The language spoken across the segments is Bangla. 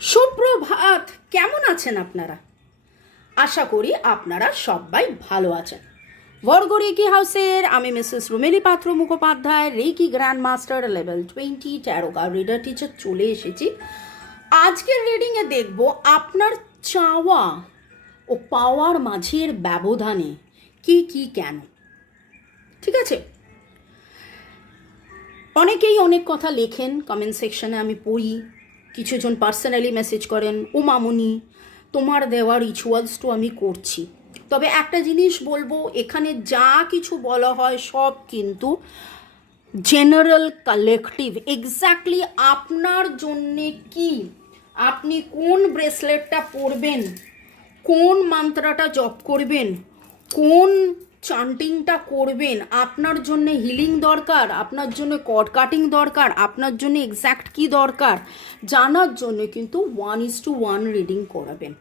সুপ্রভাত, কেমন আছেন আপনারা? আশা করি আপনারা সবাই ভালো আছেন। বর্গরেকি হাউসের, আমি Mrs Rumeli Patra Mukhopadhyay, reiki grand master level twenty tarot reader teacher চলে এসেছি। আজকের রিডিংয়ে দেখব আপনার চাওয়া ও পাওয়ার মাঝের ব্যবধানে কি কি, কেন। ঠিক আছে? অনেকেই অনেক কথা লেখেন কমেন্ট সেকশনে আমি পড়ি। কিছুজন পার্সোনালি মেসেজ করেন ও মামুনি তোমার দেওয়া রিচুয়ালস তো আমি করছি। তবে একটা জিনিস বলব, এখানে যা কিছু বলা হয় সব কিন্তু জেনারেল কালেকটিভ এক্স্যাক্টলি আপনার জন্যে কি? আপনি কোন ব্রেসলেটটা পরবেন? কোন মান্ত্রাটা জপ করবেন? কোন চান্টিংটা করবেন, আপনার জন্য হিলিং দরকার, আপনার জন্য কট কাটিং দরকার, আপনার জন্য এক্স্যাক্ট কি দরকার, জানার জন্য কিন্তু one is to one reading করাবেন।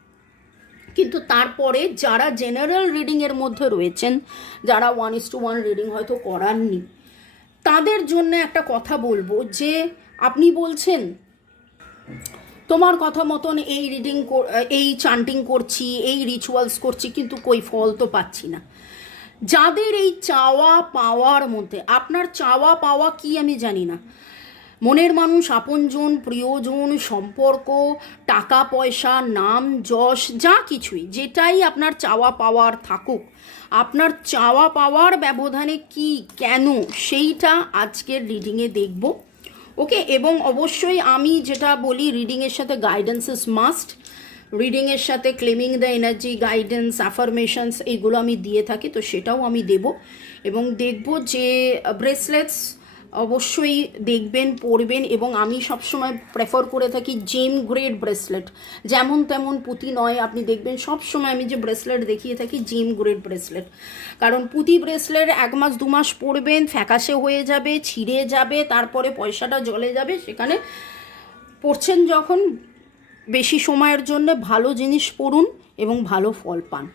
কিন্তু তারপরে যারা জেনারেল রিডিংয়ের মধ্যে রয়েছেন, যারা one is to one reading হয়তো করাননি, তাদের জন্য একটা কথা বলব যে, আপনি বলছেন, তোমার কথা মতন এই রিডিং এই চান্টিং করছি, এই রিচুয়ালস করছি, কিন্তু কই ফল তো পাচ্ছি না। যাদের এই চাওয়া পাওয়ার মধ্যে, আপনার চাওয়া পাওয়া কি আমি জানি না। মনের মানুষ, আপনজন, প্রিয়জন, সম্পর্ক, টাকা, পয়সা, নাম, যশ, যা কিছুই, যেটাই আপনার চাওয়া পাওয়ার থাকুক, আপনার চাওয়া পাওয়ার ব্যবধানে কি, কেন, সেইটা আজকের রিডিংয়ে দেখব। ওকে এবং অবশ্যই আমি যেটা বলি রিডিংয়ের সাথে গাইডেন্স ইস মাস্ট রিডিংয়ের সাথে claiming the energy guidance affirmations এইগুলো আমি দিয়ে থাকি, তো সেটাও আমি দেব। এবং দেখব যে ব্রেসলেটস অবশ্যই দেখবেন, পরবেন এবং আমি সবসময় প্রেফার করে থাকি জেম গ্রেড ব্রেসলেট যেমন তেমন পুঁতি নয়, আপনি দেখবেন সবসময় আমি যে ব্রেসলেট দেখিয়ে থাকি জেম গ্রেড ব্রেসলেট কারণ পুঁতি ব্রেসলেট এক মাস, দু মাস পরবেন, ফ্যাকাশে হয়ে যাবে, ছিঁড়ে যাবে, তারপরে পয়সাটা জলে যাবে, সেখানে পড়ছেন যখন বেশি সময়ের জন্য ভালো জিনিস পড়ুন এবং ভালো ফল পান।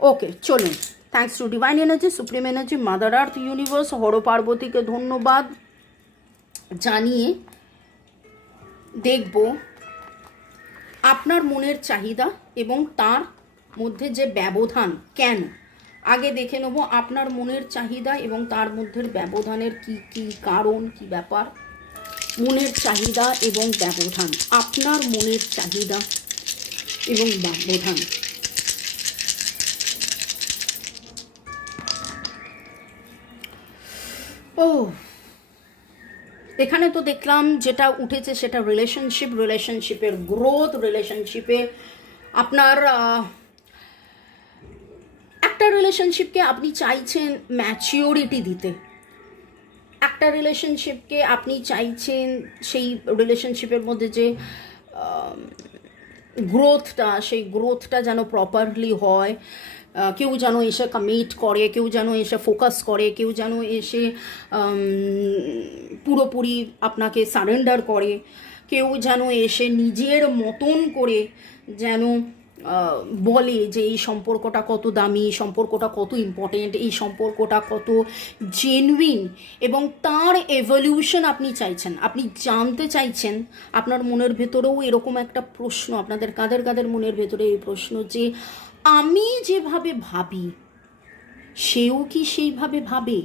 ওকে, চলুন। Thanks to divine energy supreme energy mother earth universe Har পার্বতীকে ধন্যবাদ জানিয়ে দেখব আপনার মনের চাহিদা এবং তার মধ্যে যে ব্যবধান, কেন? আগে দেখে নেব আপনার মনের চাহিদা এবং তার মধ্যে ব্যবধানের কি কি কারণ, কি ব্যাপার। মনের চাহিদা এবং ব্যবধান, আপনার মনের চাহিদা এবং ব্যবধান। ও এখানে তো দেখলাম যেটা উঠেছে সেটা রিলেশনশিপ রিলেশনশিপের গ্রোথ রিলেশনশিপে আপনার একটা রিলেশনশিপকে আপনি চাইছেন ম্যাচিওরিটি দিতে। একটা রিলেশনশিপকে আপনি চাইছেন, সেই রিলেশনশিপের মধ্যে যে গ্রোথটা সেই গ্রোথটা যেন প্রপারলি হয় কেউ যেন এসে কমিট করে, কেউ যেন এসে ফোকাস করে, কেউ যেন এসে পুরোপুরি আপনাকে সারেন্ডার করে, কেউ যেন এসে নিজের মতন করে যেন বলে যে এই সম্পর্কটা কত দামি সম্পর্কটা কত ইম্পর্টেন্ট এই সম্পর্কটা কত জেনুইন এবং তার এভলিউশন আপনি চাইছেন। আপনি জানতে চাইছেন, আপনার মনের ভেতরেও এরকম একটা প্রশ্ন, আপনাদের কাদের কাদের মনের ভেতরে এই প্রশ্ন যে আমি যেভাবে ভাবি, সেও কি সেইভাবে ভাবে?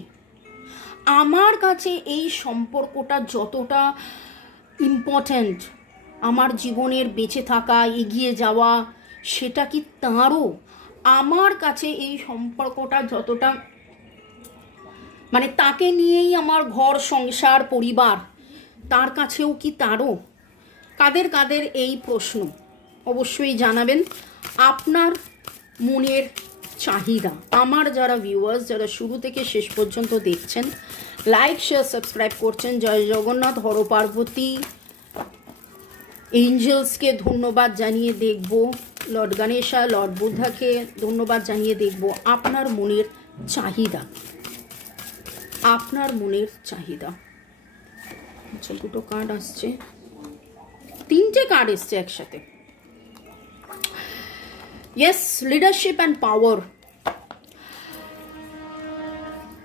আমার কাছে এই সম্পর্কটা যতটা ইম্পর্ট্যান্ট আমার জীবনের বেঁচে থাকা, এগিয়ে যাওয়া সেটা কি তাঁরও? আমার কাছে এই সম্পর্কটা যতটা মানে তাকে নিয়েই আমার ঘর, সংসার, পরিবার, তার কাছেও কি তারও? কাদের কাদের এই প্রশ্ন? অবশ্যই জানাবেন আপনার মনের চাহিদা। আমার যারা ভিউয়ার্স যারা শুরু থেকে শেষ পর্যন্ত দেখছেন লাইক শেয়ার সাবস্ক্রাইব করছেন। জয় জগন্নাথ, হর পার্বতী। এঞ্জেলসকে ধন্যবাদ জানিয়ে দেখব, লর্ড গণেশা, লর্ড বুদ্ধাকে ধন্যবাদ জানিয়ে দেখব আপনার মনের চাহিদা। আপনার মনের চাহিদা। আচ্ছা দুটো কার্ড আসছে। তিনটে কার্ড এসছে একসাথে। ইয়েস লিডারশিপ অ্যান্ড পাওয়ার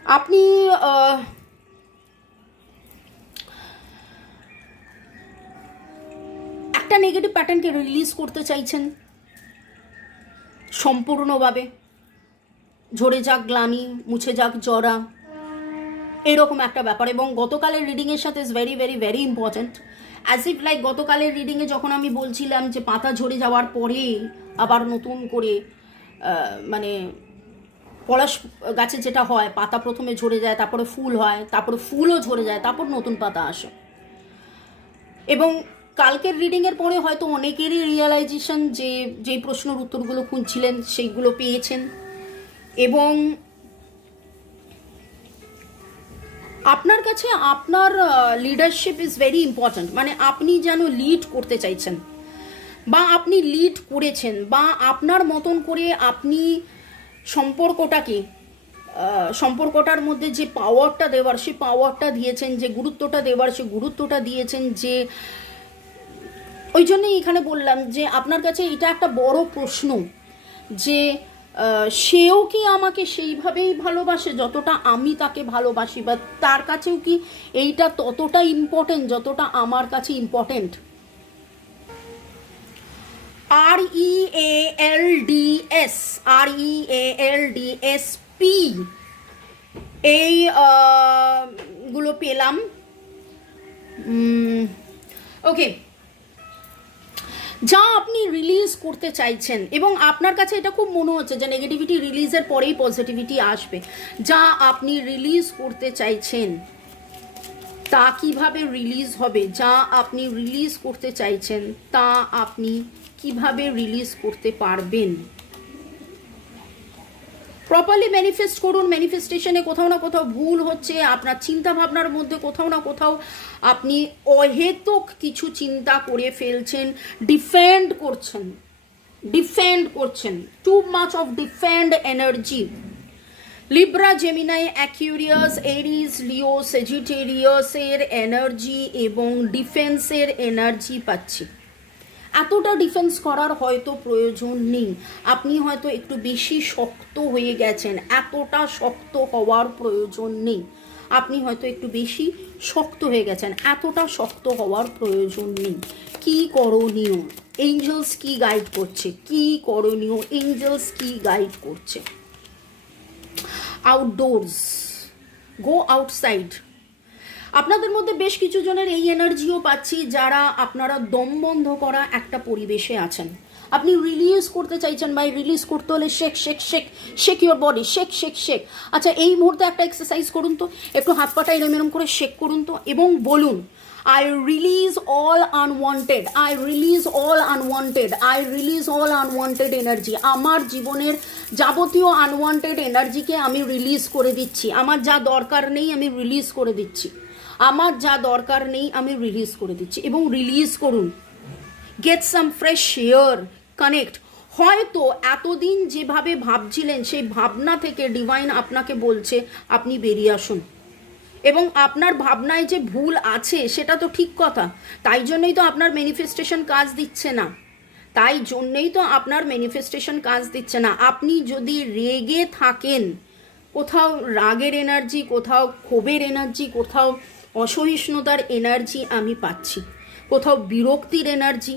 আপনি একটা নেগেটিভ প্যাটার্নকে রিলিজ করতে চাইছেন? সম্পূর্ণভাবে। ঝরে যাক গ্লানি, মুছে যাক জরা। এরকম একটা ব্যাপার এবং গতকালের রিডিংয়ের সাথে is very very very important as if like গতকালের রিডিংয়ে যখন আমি বলছিলাম যে পাতা ঝরে যাওয়ার পরে আবার নতুন করে মানে পলাশ গাছে যেটা হয়, পাতা প্রথমে ঝরে যায়, তারপরে ফুল হয়, তারপরে ফুলও ঝরে যায়, তারপর নতুন পাতা আসে। এবং কালকের রিডিংয়ের পরে হয়তো অনেকেরই রিয়েলাইজেশন যে, যেই প্রশ্নের উত্তরগুলো খুঁজছিলেন, সেইগুলো পেয়েছেন। এবং আপনার কাছে আপনার লিডারশিপ ইজ ভেরি ইম্পর্ট্যান্ট মানে আপনি যেন লিড করতে চাইছেন, বা আপনি লিড করেছেন, বা আপনার মতন করে আপনি সম্পর্কটাকে সম্পর্কটার মধ্যে যে পাওয়ারটা দেওয়ার সেই পাওয়ারটা দিয়েছেন, যে গুরুত্বটা দেওয়ার, সে গুরুত্বটা দিয়েছেন যে ওই জন্যই এখানে বললাম যে আপনার কাছে এটা একটা বড় প্রশ্ন যে সেও কি আমাকে সেইভাবেই ভালোবাসে যতটা আমি তাকে ভালোবাসি? বা তার কাছেও কি এইটা ততটা ইম্পর্টেন্ট যতটা আমার কাছে important R E A L D S R E A L D S P এই গুলো পেলাম। ওকে যা আপনি রিলিজ করতে চাইছেন, এবং আপনার কাছে এটা খুব মনে হচ্ছে যে নেগেটিভিটি রিলিজের পরেই পজিটিভিটি আসবে। যা আপনি রিলিজ করতে চাইছেন, তা কীভাবে রিলিজ হবে? যা আপনি রিলিজ করতে চাইছেন, তা আপনি কীভাবে রিলিজ করতে পারবেন? প্রপারলি ম্যানিফেস্ট করুন ম্যানিফেস্টেশনে কোথাও না কোথাও ভুল হচ্ছে, আপনার চিন্তা ভাবনার মধ্যে কোথাও না কোথাও আপনি অহেতুক কিছু চিন্তা করে ফেলছেন ডিফেন্ড করছেন ডিফেন্ড করছেন too much of defend energy Libra Gemini Aquarius Aries Leo সেজিটেরিয়াসের energy এবং ডিফেন্সের এনার্জি পাচ্ছি। এতটা ডিফেন্স করার হয়তো প্রয়োজন নেই। আপনি হয়তো একটু বেশি শক্ত হয়ে গেছেন, এতটা শক্ত হওয়ার প্রয়োজন নেই। আপনি হয়তো একটু বেশি শক্ত হয়ে গেছেন, এতটা শক্ত হওয়ার প্রয়োজন নেই। কি করণীয়? এঞ্জেলস কি গাইড করছে? কি করণীয়? এঞ্জেলস কি গাইড করছে? আউটডোরস গো আউটসাইড আপনাদের মধ্যে বেশ কিছু জনের এই এনার্জিও পাচ্ছি যারা আপনারা দম বন্ধ করা একটা পরিবেশে আছেন। আপনি রিলিজ করতে চাইছেন ভাই রিলিজ করতে হলে shake shake shake shake your body shake shake shake আচ্ছা এই মুহূর্তে একটা এক্সারসাইজ করুন তো, একটু হাত পাটা এরম এরম করে শেক করুন তো, এবং বলুন I release all unwanted I release all unwanted I release all unwanted energy আমার জীবনের যাবতীয় আনওয়ান্টেড এনার্জিকে আমি রিলিজ করে দিচ্ছি। আমার যা দরকার নেই আমি রিলিজ করে দিচ্ছি। আমার যা দরকার নেই আমি রিলিজ করে দিচ্ছি এবং রিলিজ করুন। Get some fresh air connect হয়তো এতদিন যেভাবে ভাবছিলেন, সেই ভাবনা থেকে ডিভাইন আপনাকে বলছে, আপনি বেরিয়ে আসুন। এবং আপনার ভাবনায় যে ভুল আছে, সেটা তো ঠিক কথা। তাই জন্যই তো আপনার ম্যানিফেস্টেশন কাজ দিচ্ছে না। তাই জন্যই তো আপনার ম্যানিফেস্টেশন কাজ দিচ্ছে না। আপনি যদি রেগে থাকেন, কোথাও রাগের এনার্জি কোথাও ক্ষোভের এনার্জি কোথাও অসহিষ্ণুতার এনার্জি আমি পাচ্ছি। কোথাও বিরক্তির এনার্জি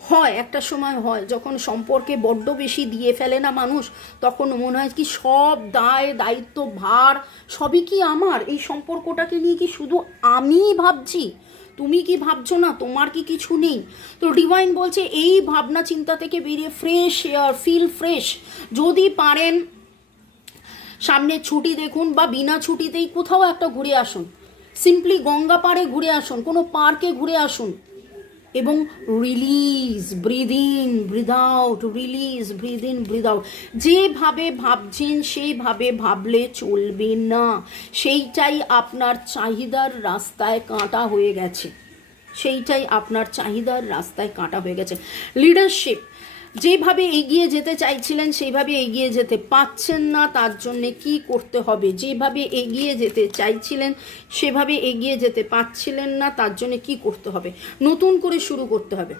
হয়, একটা সময় হয়, যখন সম্পর্কে বড্ড বেশি দিয়ে ফেলে না মানুষ, তখন মনে হয় কি সব দায়, দায়িত্ব, ভার, সবই কি আমার? এই সম্পর্কটাকে নিয়ে কি শুধু আমিই ভাবছি? তুমি কি ভাবছ না? তোমার কি কিছু নেই? তো ডিভাইন বলছে, এই ভাবনা চিন্তা থেকে বেরিয়ে ফ্রেশ এয়ার ফিল ফ্রেশ যদি পারেন, সামনে ছুটি দেখুন বা বিনা ছুটিতেই কোথাও একটা ঘুরে আসুন। সিম্পলি গঙ্গা পাড়ে ঘুরে আসুন, কোনো পার্কে ঘুরে আসুন। এবং release breathe in breathe out release breathe in breathe out যেভাবে ভাবছেন সেইভাবে ভাবলে চলবে না। সেইটাই আপনার চাহিদার রাস্তায় কাঁটা হয়ে গেছে। সেইটাই আপনার চাহিদার রাস্তায় কাঁটা হয়ে গেছে। লিডারশিপ যেভাবে এগিয়ে যেতে চাইছিলেন, সেইভাবে এগিয়ে যেতে পাচ্ছেন না। তার জন্যে কি করতে হবে? যেভাবে এগিয়ে যেতে চাইছিলেন, সেভাবে এগিয়ে যেতে পাচ্ছিলেন না। তার জন্যে কি করতে হবে? নতুন করে শুরু করতে হবে।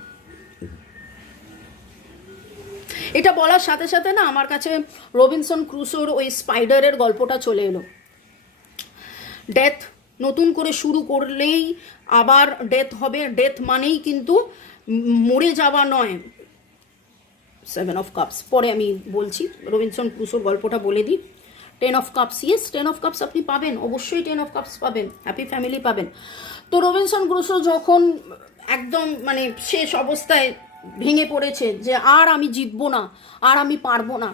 এটা বলার সাথে সাথে না, আমার কাছে রবিনসন ক্রুসোর ওই স্পাইডারের গল্পটা চলে এলো। ডেথ, নতুন করে শুরু করলেই আবার ডেথ হবে। ডেথ মানেই কিন্তু মরে যাওয়া নয়। Seven of cups. পরে আমি বলছি রবীন্দ্রন ক্রুশোর গল্পটা বলে দিই। Ten of cups yes ten of cups আপনি পাবেন, অবশ্যই টেন অফ কাপস পাবেন হ্যাপি ফ্যামিলি পাবেন। তো রবীন্দ্রন ক্রুশো যখন একদম মানে শেষ অবস্থায় ভেঙে পড়েছে যে আর আমি জিতবো না, আর আমি পারব না,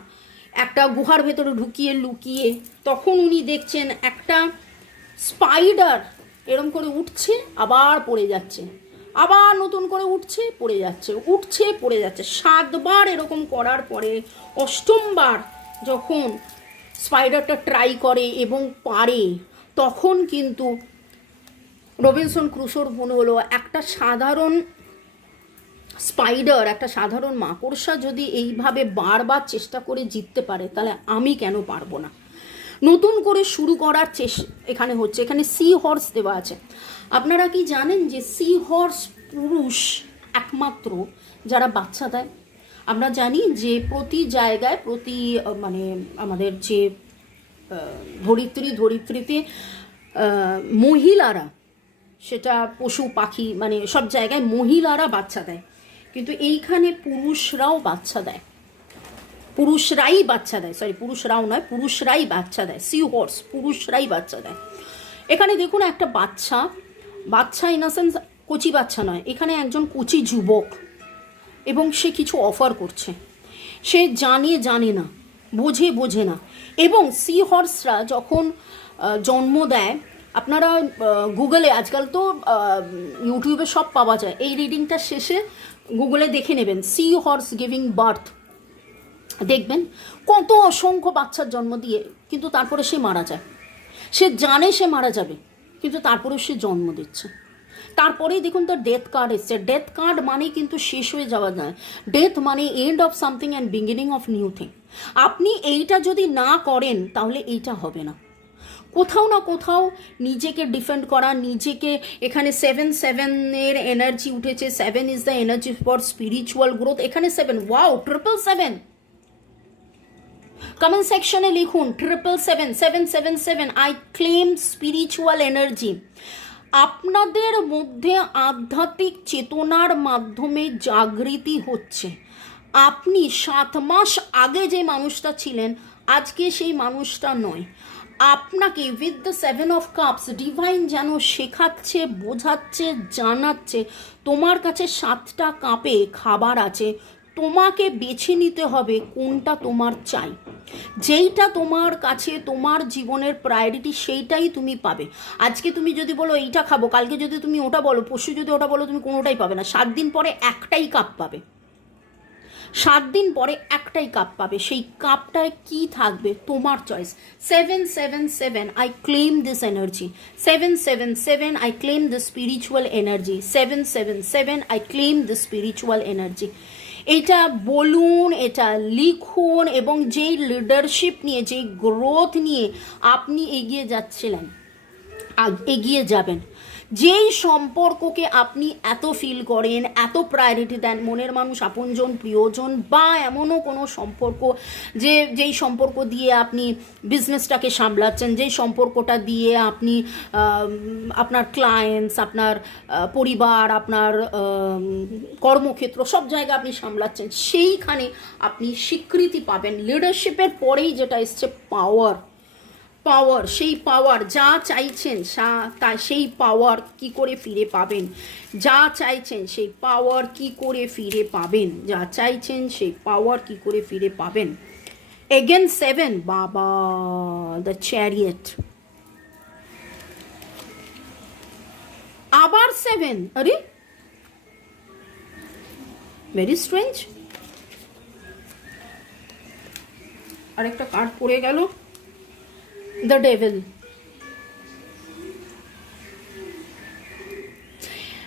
একটা গুহার ভেতরে ঢুকিয়ে লুকিয়ে তখন উনি দেখছেন একটা স্পাইডার এরম করে উঠছে, আবার পড়ে যাচ্ছে। আবার নতুন করে উঠছে, পড়ে যাচ্ছে, উঠছে, পড়ে যাচ্ছে। সাতবার এরকম করার পরে অষ্টমবার যখন স্পাইডারটা ট্রাই করে এবং পারে, তখন কিন্তু রবিনসন ক্রুশোর মনে হলো, একটা সাধারণ স্পাইডার একটা সাধারণ মাকড়সা যদি এইভাবে বারবার চেষ্টা করে জিততে পারে, তাহলে আমি কেন পারব না? নতুন করে শুরু করার চেষ্টা এখানে হচ্ছে, এখানে সি হর্স দেওয়া আছে। আপনারা কি জানেন যে সি হর্স পুরুষ একমাত্র যারা বাচ্চা দেয়? আমরা জানি যে প্রতি জায়গায়, প্রতি মানে আমাদের যে ধরিত্রী, ধরিত্রীতে মহিলারা, সেটা পশু, পাখি মানে সব জায়গায় মহিলারা বাচ্চা দেয়। কিন্তু এইখানে পুরুষরাও বাচ্চা দেয়। পুরুষরাই বাচ্চা দেয় সরি পুরুষরাও নয়, পুরুষরাই বাচ্চা দেয় সি হর্স পুরুষরাই বাচ্চা দেয়। এখানে দেখুন একটা বাচ্চা বাচ্চা ইন সেন্স কচি বাচ্চা নয়, এখানে একজন কচি যুবক এবং সে কিছু অফার করছে। সে জানে জানে না, বোঝে বোঝে না। এবং সি হর্সরা যখন জন্ম দেয়, আপনারা গুগলে আজকাল তো ইউটিউবে সব পাওয়া যায়। এই রিডিংটা শেষে গুগলে দেখে নেবেন সি হর্স গিভিং বার্থ দেখবেন কত অসংখ্য বাচ্চার জন্ম দিয়ে কিন্তু তারপরে সে মারা যায়। সে জানে সে মারা যাবে, কিন্তু তারপরেও সে জন্ম দিচ্ছে। তারপরেই দেখুন তার ডেথ কার্ড এসছে। ডেথ কার্ড মানে কিন্তু শেষ হয়ে যাওয়া যায় ডেথ মানে end of something and beginning of new thing আপনি এইটা যদি না করেন, তাহলে এইটা হবে না। কোথাও না কোথাও নিজেকে ডিফেন্ড করা, নিজেকে এখানে সেভেন সেভেনের এনার্জি উঠেছে। Seven is the energy for spiritual growth এখানে seven wow triple seven comment সেকশনে লিখুন triple seven seven seven seven I claim spiritual energy আপনাদের মধ্যে আধ্যাত্মিক চেতনার মাধ্যমে জাগৃতি হচ্ছে। আপনি সাত মাস আগে যে মানুষটা ছিলেন, আজকে সেই মানুষটা নয়। আপনাকে with the seven of cups divine যেন শেখাচ্ছে, বোঝাচ্ছে, জানাচ্ছে, তোমার কাছে সাতটা কাপে খাবার আছে তোমাকে বেছে নিতে হবে কোনটা তোমার চাই। যেইটা তোমার কাছে তোমার জীবনের প্রায়োরিটি সেইটাই তুমি পাবে। আজকে তুমি যদি বলো এইটা খাব, কালকে যদি তুমি ওটা বলো, পরশু যদি ওটা বলো, তুমি কোনোটাই পাবে না। সাত দিন পরে একটাই কাপ পাবে। সাত দিন পরে একটাই কাপ পাবে। সেই কাপটায় কি থাকবে? তোমার choice seven seven seven I claim this energy seven seven seven I claim the spiritual energy seven seven seven I claim the spiritual energy এটা বলুন, এটা লিখুন এবং যেই লিডারশিপ নিয়ে, যেই গ্রোথ নিয়ে আপনি এগিয়ে যাচ্ছিলেন এগিয়ে যাবেন যেই সম্পর্ককে আপনি এত ফিল করেন, এত প্রায়োরিটি দেন, মনের মানুষ, আপনজন, প্রিয়জন, বা এমনও কোনো সম্পর্ক যে, যেই সম্পর্ক দিয়ে আপনি বিজনেসটাকে সামলাচ্ছেন, যেই সম্পর্কটা দিয়ে আপনি আপনার ক্লায়েন্টস আপনার পরিবার, আপনার কর্মক্ষেত্র, সব জায়গা আপনি সামলাচ্ছেন, সেইখানে আপনি স্বীকৃতি পাবেন। লিডারশিপের পরেই যেটা এসছে পাওয়ার পাওয়ার সেই পাওয়ার যা চাইছেন, সা- তা সেই পাওয়ার কি করে ফিরে পাবেন? যা চাইছেন, সেই পাওয়ার কি করে ফিরে পাবেন? যা চাইছেন, সেই পাওয়ার কি করে ফিরে পাবেন? এগেন সেভেন বাবা দ্য চ্যারিয়েট আবার সেভেন আরে? ভেরি স্ট্রেঞ্জ আরেকটা কার্ড পড়ে গেল। দ্য ডেভিল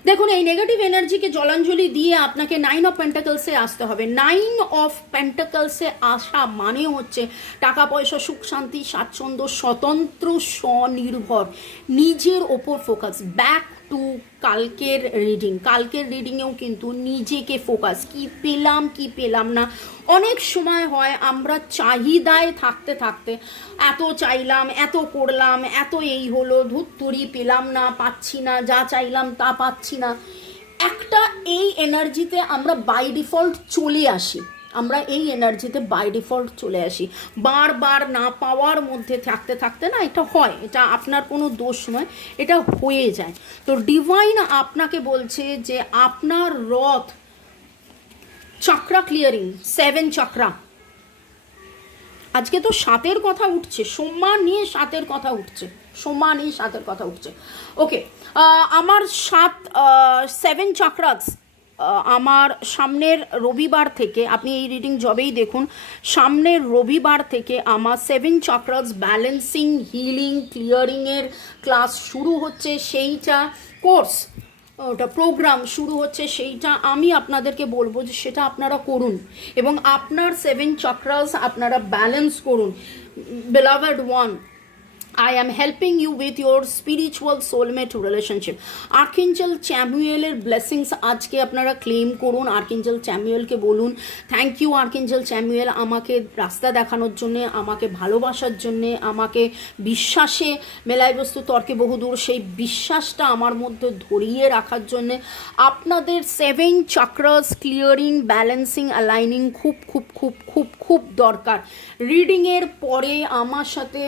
দেখুন, এই নেগেটিভ এনার্জিকে জলাঞ্জলি দিয়ে আপনাকে নাইন অফ প্যান্টাকলসে আসতে হবে। নাইন অফ প্যান্টাকলসে আসা মানে হচ্ছে টাকা, পয়সা, সুখ, শান্তি, স্বাচ্ছন্দ্য, স্বতন্ত্র, স্বনির্ভর, নিজের ওপর ফোকাস ব্যাক টু কালকের রিডিং কালকের রিডিংয়েও কিন্তু নিজেকে ফোকাস কি পেলাম কি পেলাম না। অনেক সময় হয় আমরা চাহিদায় থাকতে থাকতে, এত চাইলাম, এত করলাম, এত এই হলো ধুত্তুরি পেলাম না, পাচ্ছি না, যা চাইলাম তা পাচ্ছি না। একটা এই এনার্জিতে আমরা বাই ডিফল্ট চলে আসি। আমরা এই এনার্জিতে বাই ডিফল্ট চলে আসি। বারবার না পাওয়ার মধ্যে থাকতে থাকতে না এটা হয়, এটা আপনার কোনো দোষ নয়, এটা হয়ে যায়। তো ডিভাইন আপনাকে বলছে যে আপনার রথ চক্রা ক্লিয়ারিং সেভেন চক্রা আজকে তো সাতের কথা উঠছে, সোমবার নিয়ে সাতের কথা উঠছে, সোমবার নিয়ে সাতের কথা উঠছে। ওকে আমার সাত সেভেন চক্রাস আমার সামনের রবিবার থেকে, আপনি এই রিডিং জবেই দেখুন, সামনের রবিবার থেকে আমার সেভেন চক্রাস ব্যালেন্সিং হিলিং ক্লিয়ারিংয়ের ক্লাস শুরু হচ্ছে, সেইটা কোর্স ওটা প্রোগ্রাম শুরু হচ্ছে, সেইটা আমি আপনাদেরকে বলব যে সেটা আপনারা করুন এবং আপনার সেভেন চক্রাস আপনারা ব্যালেন্স করুন। Beloved one I am helping you with your spiritual soulmate relationship. Archangel চ্যামুয়েলের blessings আজকে আপনারা ক্লেম করুন আর্কিঞ্জেল চ্যামুয়েলকে বলুন থ্যাংক ইউ আর্কিঞ্জেল চ্যামুয়েল আমাকে রাস্তা দেখানোর জন্যে, আমাকে ভালোবাসার জন্যে, আমাকে বিশ্বাসে মেলায় বস্তু তর্কে বহুদূর, সেই বিশ্বাসটা আমার মধ্যে ধরিয়ে রাখার জন্যে আপনাদের seven chakras clearing balancing aligning খুব খুব খুব খুব খুব দরকার রিডিংয়ের পরে আমার সাথে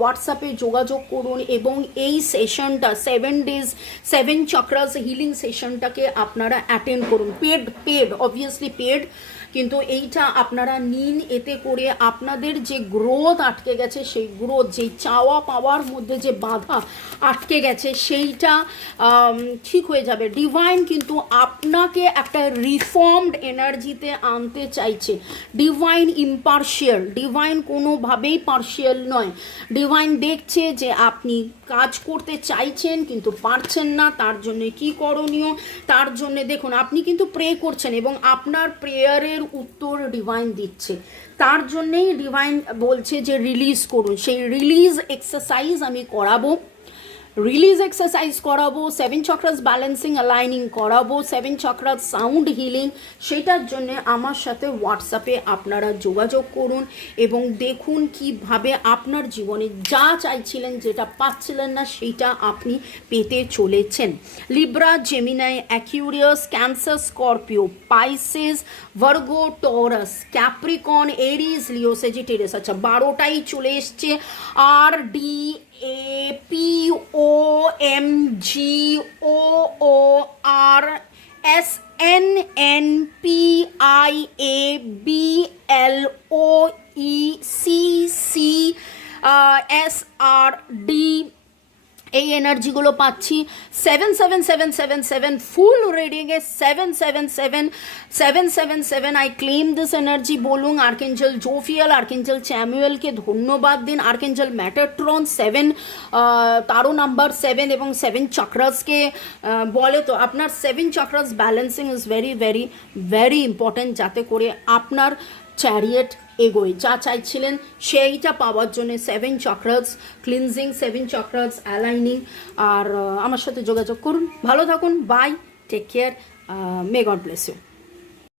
হোয়াটসঅ্যাপে যোগাযোগ করুন এবং এই সেশনটা seven days seven chakras healing সেশনটাকে আপনারা অ্যাটেন্ড করুন। পেড পেড অবভিয়াসলি পেড কিন্তু এইটা আপনারা নিন, এতে করে আপনাদের যে গ্রোথ আটকে গেছে, সেই গ্রোথ, যেই চাওয়া পাওয়ার মধ্যে যে বাধা আটকে গেছে, সেইটা ঠিক হয়ে যাবে। ডিভাইন কিন্তু আপনাকে একটা রিফর্মড এনার্জিতে আনতে চাইছে। ডিভাইন ইম্পার্শিয়াল ডিভাইন কোনোভাবেই পার্শিয়াল নয়। ডিভাইন দেখছে যে আপনি কাজ করতে চাইছেন, কিন্তু পারছেন না, তার জন্য কি করণীয়? তার জন্য দেখুন, আপনি কিন্তু প্রে করছেন এবং আপনার প্রেয়ারের উত্তর ডিভাইন দিচ্ছে। তার জন্যেই ডিভাইন বলছে যে রিলিজ করুন। সেই রিলিজ এক্সারসাইজ আমি করাবো। রিলিজ এক্সারসাইজ করাবো সেভেন চক্রাস ব্যালেন্সিং অ্যালাইনিং করাবো সেভেন চক্রাস সাউন্ড হিলিং সেটার জন্য আমার সাথে হোয়াটসঅ্যাপে আপনারা যোগাযোগ করুন এবং দেখুন কীভাবে আপনার জীবনে যা চাইছিলেন, যেটা পাচ্ছিলেন না, সেইটা আপনি পেতে চলেছেন। Libra Gemini Aquarius Cancer Scorpio Pisces Virgo Taurus Capricorn Aries Leo Sagittarius আচ্ছা বারোটাই চলে এসছে। আর D A P O M G O O R S N N P I A B L O E C C uh, S R D. এই এনার্জিগুলো পাচ্ছি। Seven seven seven seven seven full রিডিংয়ে seven seven seven seven seven seven I claim this energy বলুন। আর্কেঞ্জেল জোফিয়াল আর্কেঞ্জেল চ্যামুয়েলকে ধন্যবাদ দিন। আর্কেঞ্জেল ম্যাটাট্রন সেভেন তারও নাম্বার সেভেন এবং সেভেন চক্রাসকে বলে। তো আপনার seven chakras balancing is very very very important যাতে করে আপনার চ্যারিয়েট এগোয়। যা চাইছিলেন সেইটা পাওয়ার জন্য seven chakras cleansing seven chakras aligning আর আমার সাথে যোগাযোগ করুন। ভালো থাকুন। Bye take care may God bless you